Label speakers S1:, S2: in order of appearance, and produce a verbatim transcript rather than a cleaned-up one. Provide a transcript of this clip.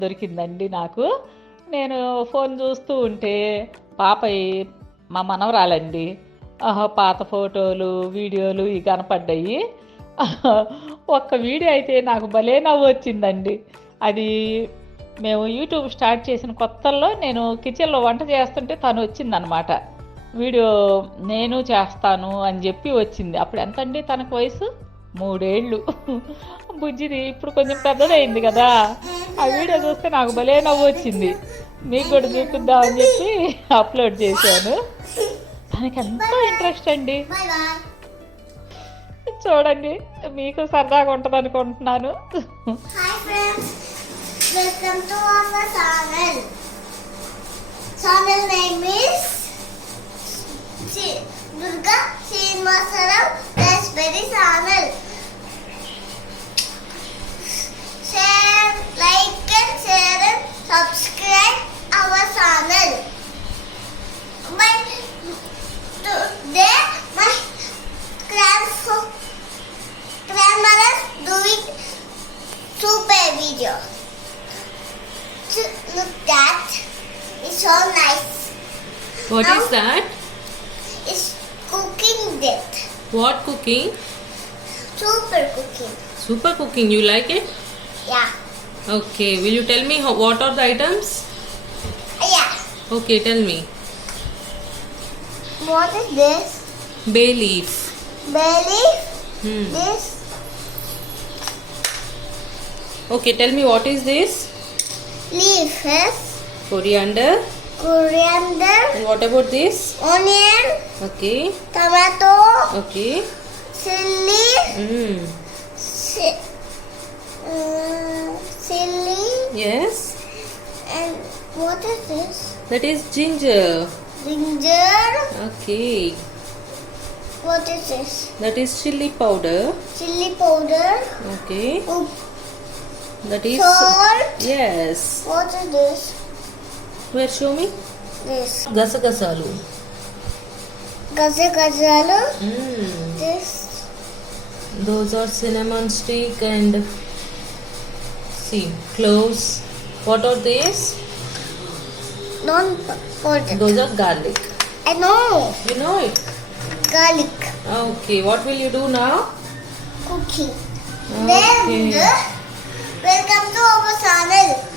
S1: దొరికిందండి నాకు. నేను ఫోన్ చూస్తూ ఉంటే పాప మా మనవరాలండి పాత ఫోటోలు వీడియోలు ఇవి కనపడ్డాయి. ఒక్క వీడియో అయితే నాకు భలే నవ్వు వచ్చిందండి. అది మేము యూట్యూబ్ స్టార్ట్ చేసిన కొత్తల్లో నేను కిచెన్లో వంట చేస్తుంటే తను వచ్చిందనమాట. వీడియో నేను చేస్తాను అని చెప్పి వచ్చింది. అప్పుడు ఎంతండి తనకు వయసు? మూడేళ్ళు. బుజ్జిది ఇప్పుడు కొంచెం పెద్దదైంది కదా. ఆ వీడియో చూస్తే నాకు భలే నవ్వు వచ్చింది. మీకు కూడా చూపిద్దామని చెప్పి అప్లోడ్ చేశాను. తనకి ఎంతో ఇంట్రెస్ట్ అండి. చూడండి, మీకు సరదాగా ఉంటుంది అనుకుంటున్నాను.
S2: Welcome to our channel. Channel name is Durga Srinvasaram Raspberry Channel. Share, like and share and subscribe our channel. My today my grandfather grandmother doing super video. Look that, it's so nice.
S3: What
S2: now,
S3: is that?
S2: It's cooking that.
S3: What cooking?
S2: Super cooking.
S3: Super cooking. You like it?
S2: Yeah.
S3: Okay. Will you tell me how, what are the items?
S2: Yeah.
S3: Okay, tell me.
S2: What is this?
S3: Bay leaf.
S2: Bay leaf.
S3: Hmm.
S2: This.
S3: Okay, tell me what is this?
S2: Leaf is
S3: Coriander.
S2: coriander.
S3: And what about this?
S2: Onion.
S3: Okay.
S2: Tomato.
S3: Okay.
S2: Chili.
S3: Hmm.
S2: Ci- uh, chili.
S3: Yes.
S2: And what is this?
S3: That is ginger.
S2: Ginger.
S3: Okay.
S2: What is this?
S3: That is chili powder.
S2: Chili powder.
S3: Okay.
S2: Oop.
S3: That is
S2: Salt.
S3: yes.
S2: What is this?
S3: Where, show me.
S2: This.
S3: Gasagasalu.
S2: Gaze gajalu.
S3: Mm.
S2: This.
S3: Those are cinnamon stick and see cloves. What are these?
S2: Non pot.
S3: Those are garlic.
S2: I know.
S3: You know it.
S2: Garlic.
S3: Okay. What will you do now?
S2: Cooking.
S3: Okay.
S2: Then welcome to our channel.